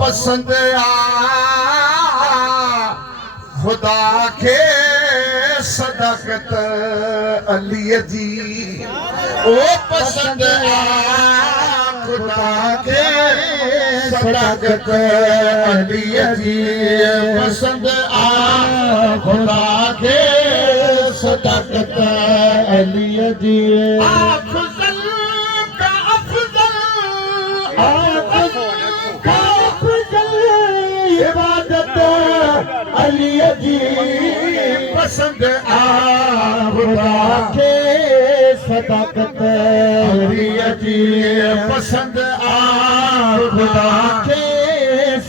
पसंद खुदा के सदाकत अली जी ओ पसंद खुदा के सदाकत अली जी पसंद खुदा के सदाकत अली जी अफजल का अफजल इबादत अली जी पसंद खुदा के सदाकत अली जी पसंद खुदा के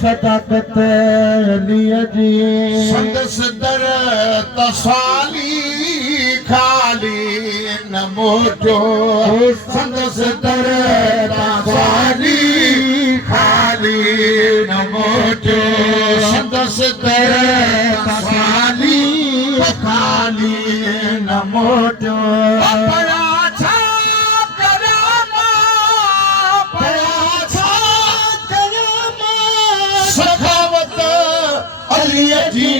सदाकत अली जी संदस दर तसाली खाली न मोजो संदस दर तसाली खाली न मोजो संदस दर तसाली खाली न मोजो सखावत अली जी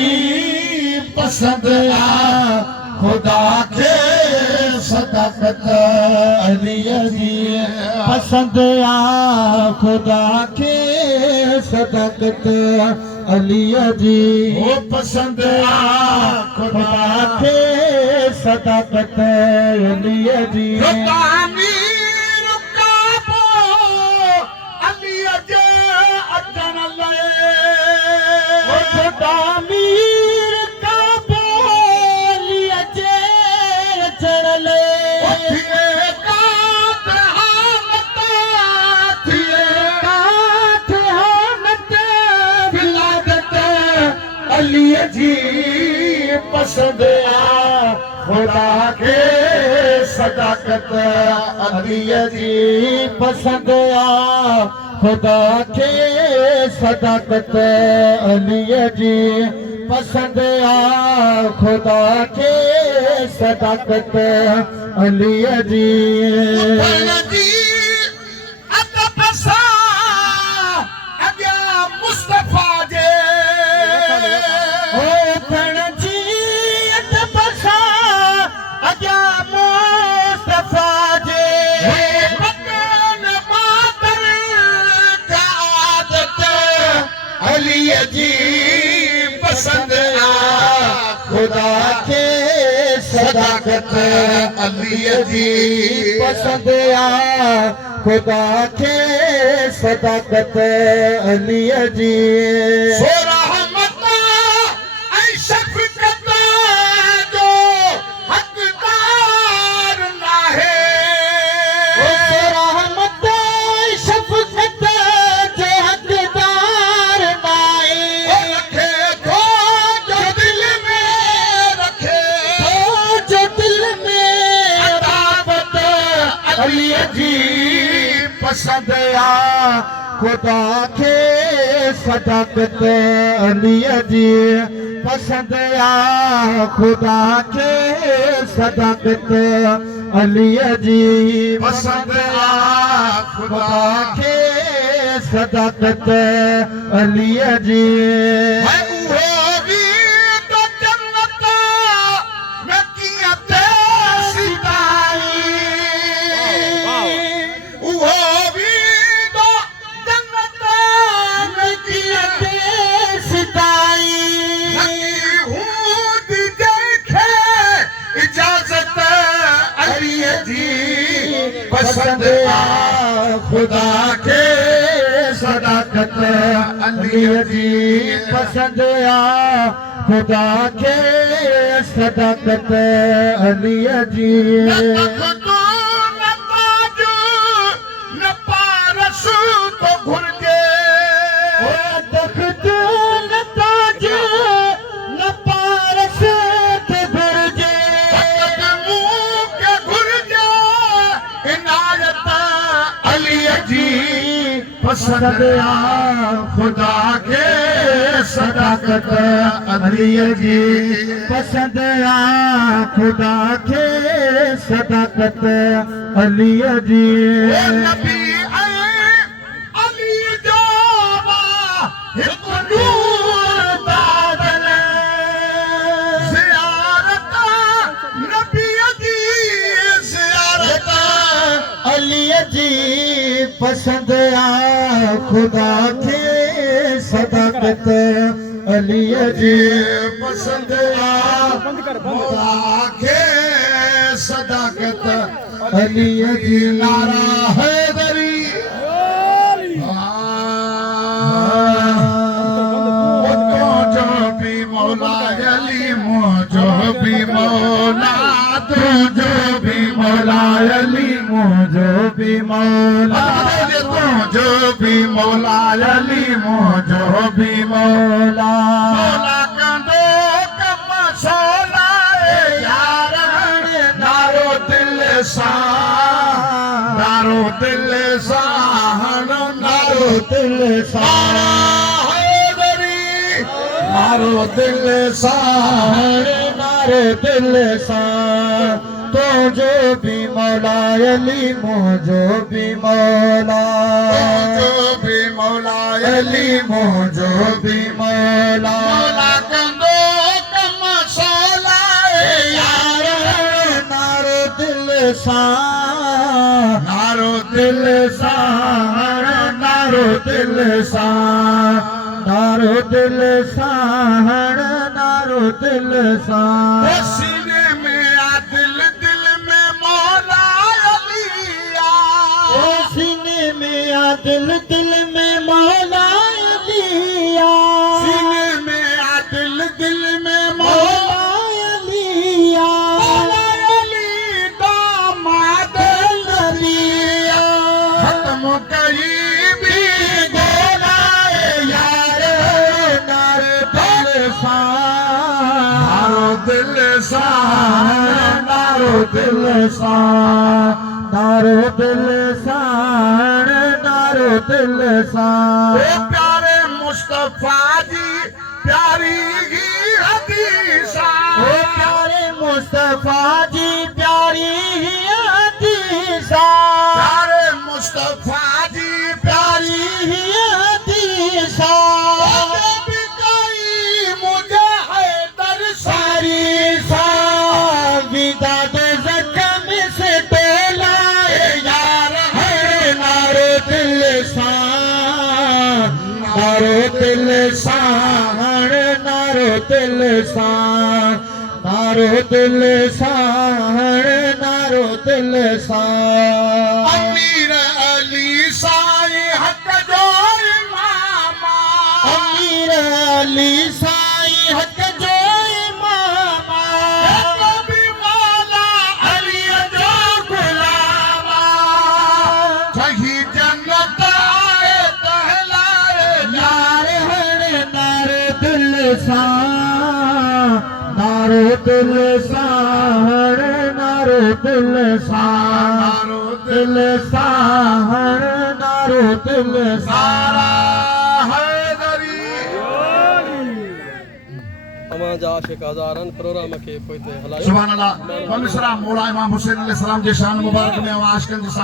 पसंद खुदा के सदाकत अली जी पसंद खुदा के सदाकत अली जी वो पसंद खुदा के सदाकत अली जी तामीर का बोली अचे चढ़ले थिए काठ हामत विलादत अली जी पसंद खुदा के सदाकत अली जी पसंद खुदा के सदाकत अली जी पसंद खुदा के सदाकत अली जी मुस्तफा जे मुस्तफा जे अली जी पसंद खुदा के सदाकत अली जी पसंद खुदा के सदाकत अली जी अली जी पसंद खुदा के सदाकत अली जी पसंद खुदा के सदाकत अली जी पसंद खुदा के सदाकत अली जी पसंद खुदा के सदाकत अली जी पसंद खुदा के सदाकत अली जी पसंद खुदा के सदाकत अली जी पसंद खुदा के सदाकत अली जी पसंद आ खुदा के सदाकत अली जी पसंद आ मौला के सदाकत अली जी नारा हैदरी जो भी मौला अली मुझो भी मौला तू जो भी मौला अली मुझो भी मौला तू जो भी मौला अली मुझो भी मौला मौला कंदो कम सोला यार नारो दिल सा नारो दिल सा नारो दिल सा नारो दिल सा नारो दिल सा तो जो भी मौला अली मुझो भी मौला जो भी मौला अली मुझो भी मौला मौला कंदो कम सोला यार नारो दिल सा नारो दिल सा नारो दिल सा नारो दिल सा नारो दिल सा सीने में आ दिल दिल में मौला अलिया सीने में आ दिल दिल में मौला अलिया सीने में आ दिल दिल में मौला अलिया मौला अली दामाद नबिया खत्म कई भी गोला यार नारो दिल सा नारो दिल सा नारो दिल सा नारो दिल सा प्यारे मुस्तफा जी प्यारी ही हदीसा प्यारे मुस्तफा जी प्यारी ही हदीसा प्यारे मुस्तफा जी प्यारी ही हदीसा नारो दिल सा नारो दिल सा नारो दिल सा नारो दिल सा अमीर अली साईं हक जो इमामा अमीर अली साईं हक जो इमामा कभी मौला अली जो गुलामा सही जन्नत नारो दिल सा नारो दिल सा नारो दिल सा नारो दिल सारा जा आशिक हज़ारन प्रोग्राम के पोइते हलायो सुभान अल्लाह मिसरा मौला इमाम हुसैन अलैहि सलाम जे शान मुबारक में आशिकन